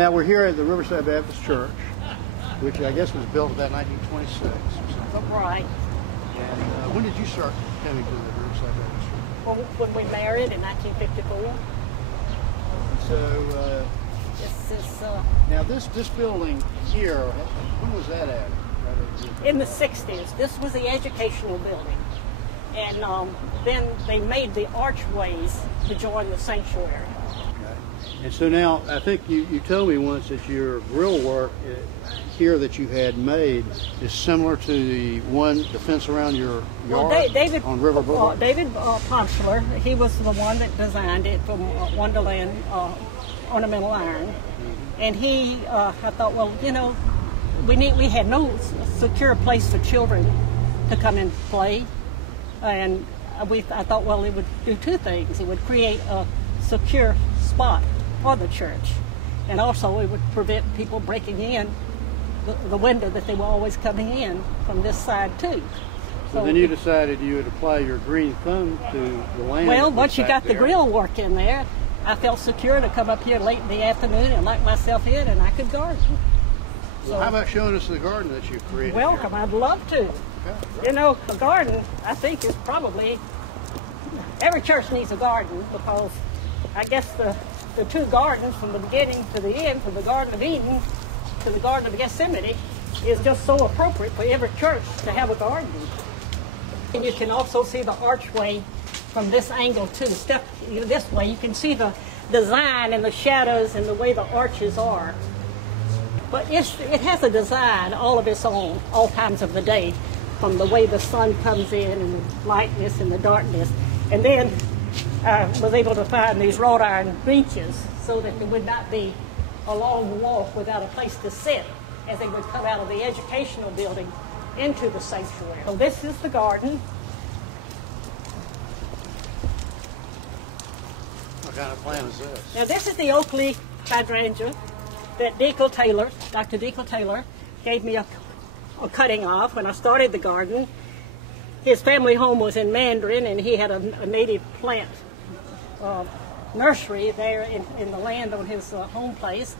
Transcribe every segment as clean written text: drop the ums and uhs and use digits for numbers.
now we're here at the Riverside Baptist Church, which I guess was built about 1926 or something. Right. And when did you start coming to the Riverside Baptist Church? Well, when we married in 1954. So, this is now this building here, when was that at? in the 60s. This was the educational building. And then they made the archways to join the sanctuary. Okay. And so now, I think you told me once that your grill work here that you had made is similar to the fence around your yard on River Boulevard? David Ponchler, he was the one that designed it from Wonderland ornamental iron. Mm-hmm. And he, I thought, well, you know, we had no secure place for children to come and play. And I thought, well, it would do two things. It would create a secure spot for the church. And also it would prevent people breaking in the window that they were always coming in from this side too. So then you decided you would apply your green thumb to the land. Well, once you got the grill work in there, I felt secure to come up here late in the afternoon and lock myself in, and I could garden. Well, so, how about showing us the garden that you created? Welcome, I'd love to. Okay. You know, a garden, I think, is probably, every church needs a garden, because I guess the two gardens from the beginning to the end, from the Garden of Eden to the Garden of Gethsemane, is just so appropriate for every church to have a garden. And you can also see the archway from this angle too. Step this way, you can see the design and the shadows and the way the arches are. But it has a design all of its own, all times of the day, from the way the sun comes in and the lightness and the darkness. And then I was able to find these wrought iron benches so that there would not be a long walk without a place to sit as they would come out of the educational building into the sanctuary. So this is the garden. What kind of plant is this? Now this is the Oakleaf Hydrangea that Dr. Deacle Taylor, gave me a cutting of when I started the garden. His family home was in Mandarin, and he had a native plant nursery there in the land on his home place.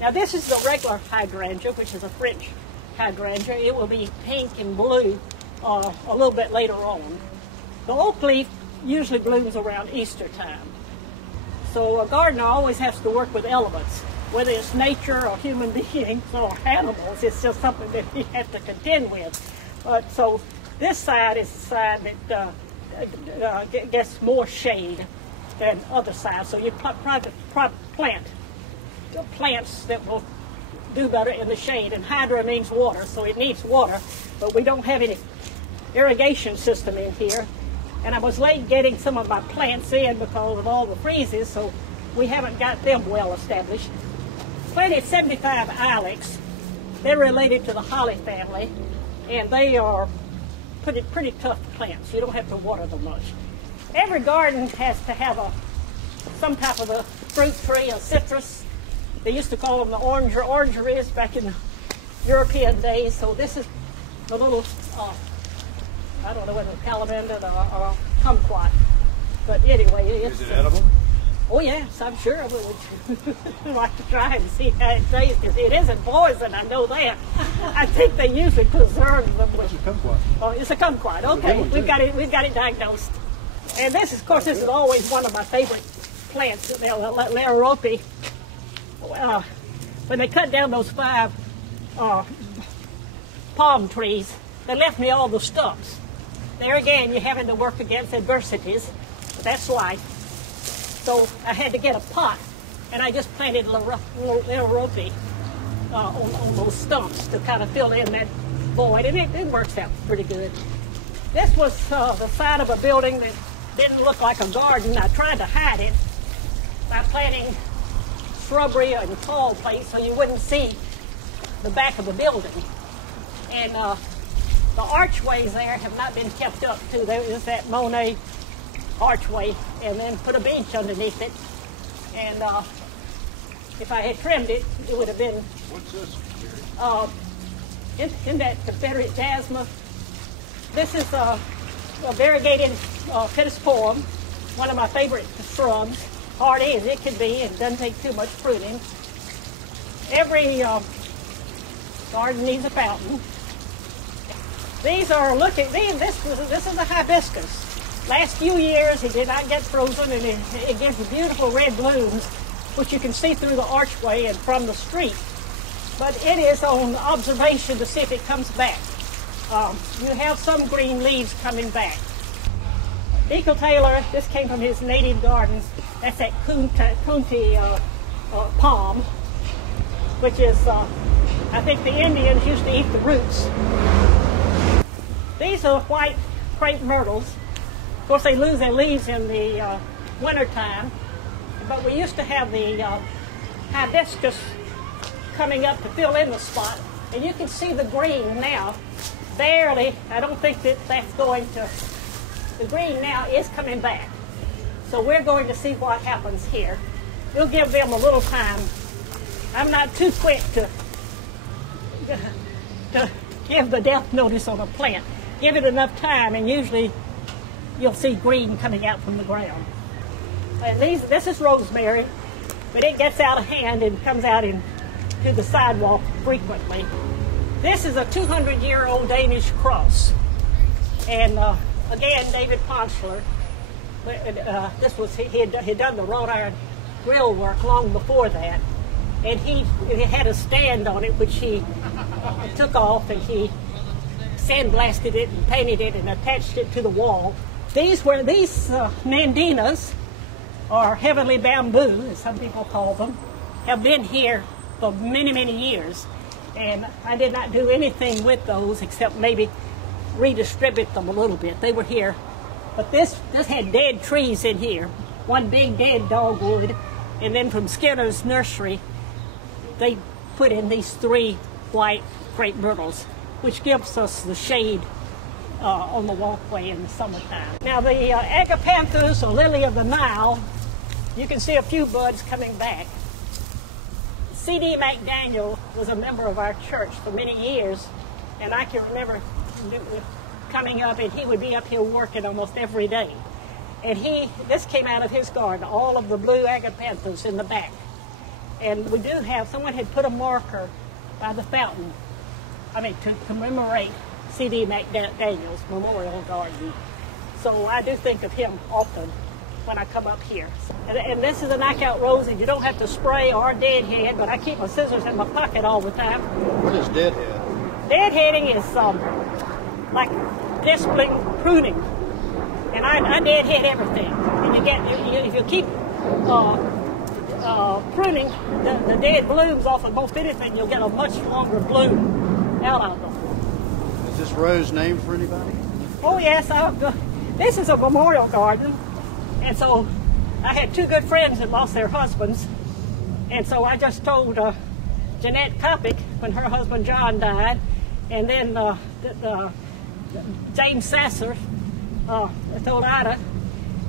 Now this is the regular hydrangea, which is a French hydrangea. It will be pink and blue a little bit later on. The oak leaf usually blooms around Easter time. So a gardener always has to work with elements, whether it's nature or human beings or animals. It's just something that you have to contend with. So this side is the side that gets more shade than other sides. So you plant plants that will do better in the shade. And hydra means water, so it needs water. But we don't have any irrigation system in here. And I was late getting some of my plants in because of all the freezes, so we haven't got them well established. Planted 75 ilex. They're related to the holly family, and they are pretty tough plants. You don't have to water them much. Every garden has to have some type of a fruit tree, a citrus. They used to call them the orangeries back in the European days. So this is the little, I don't know whether it's calamander or kumquat. But anyway, is it edible? Oh yes, I'm sure I would like to try and see how it tastes, because it isn't poison, I know that. I think they usually preserve them with. It's a kumquat. Oh, it's a kumquat. Okay, we've got it diagnosed. And this is, of course, this is always one of my favorite plants, Lairope. When they cut down those 5 palm trees, they left me all the stumps. There again, you're having to work against adversities. But that's life. So I had to get a pot, and I just planted Lairope on those stumps to kind of fill in that void, and it works out pretty good. This was the side of a building that didn't look like a garden. I tried to hide it by planting shrubbery and tall place so you wouldn't see the back of the building. And the archways there have not been kept up too. There is that Monet archway, and then put a bench underneath it. And if I had trimmed it, it would have been. What's this? In that Confederate jasmine. This is a variegated pittosporum, one of my favorite shrubs. Hardy as it can be, and doesn't take too much pruning. Every garden needs a fountain. These are this is a hibiscus. Last few years it did not get frozen, and it gives you beautiful red blooms, which you can see through the archway and from the street. But it is on observation to see if it comes back. You have some green leaves coming back. Deacon Taylor, this came from his native gardens. That's that Kunti palm, which is, I think the Indians used to eat the roots. These are white crepe myrtles. Of course, they lose their leaves in the wintertime, but we used to have the hibiscus coming up to fill in the spot, and you can see the green now. Barely, I don't think that's going to, the green now is coming back. So we're going to see what happens here. We'll give them a little time. I'm not too quick to give the death notice on a plant. Give it enough time, and usually you'll see green coming out from the ground. And this is rosemary, but it gets out of hand and comes out into the sidewalk frequently. This is a 200-year-old Danish Cross. And again, David Ponchler, he had done the wrought iron grill work long before that. And he had a stand on it, which he took off, and he sandblasted it and painted it and attached it to the wall. These mandinas, or heavenly bamboo, as some people call them, have been here for many, many years. And I did not do anything with those except maybe redistribute them a little bit. They were here. But this had dead trees in here. One big dead dogwood. And then from Skinner's nursery, they put in these 3 white crepe myrtles, which gives us the shade on the walkway in the summertime. Now the agapanthus, or lily of the Nile, you can see a few buds coming back. C.D. McDaniel was a member of our church for many years, and I can remember coming up, and he would be up here working almost every day. And this came out of his garden, all of the blue agapanthus in the back. And we do have, someone had put a marker by the fountain, to commemorate C.D. McDaniel's Memorial Garden. So I do think of him often when I come up here. And this is a knockout rose, and you don't have to spray or deadhead, but I keep my scissors in my pocket all the time. What is deadhead? Deadheading is like discipline pruning. And I deadhead everything. And if you keep pruning the dead blooms off of most anything, you'll get a much longer bloom out of them. Is this rose named for anybody? Oh yes, this is a memorial garden. And so I had 2 good friends that lost their husbands. And so I just told Jeanette Kopic when her husband John died, and then James Sasser told Ida,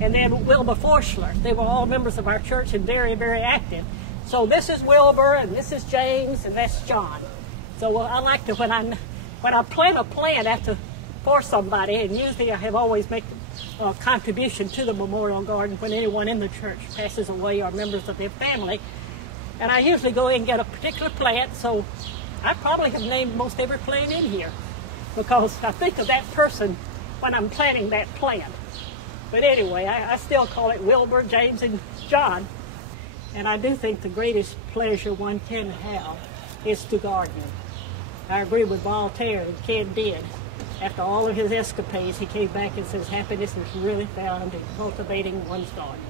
and then Wilbur Forschler. They were all members of our church and very, very active. So this is Wilbur, and this is James, and that's John. So I like to, when I plant a plant for somebody, and usually I have always made a contribution to the memorial garden when anyone in the church passes away or members of their family. And I usually go and get a particular plant, so I probably have named most every plant in here because I think of that person when I'm planting that plant. But anyway, I still call it Wilbur, James, and John. And I do think the greatest pleasure one can have is to garden. I agree with Voltaire and Candide. After all of his escapades, he came back and says happiness is really found in cultivating one's garden.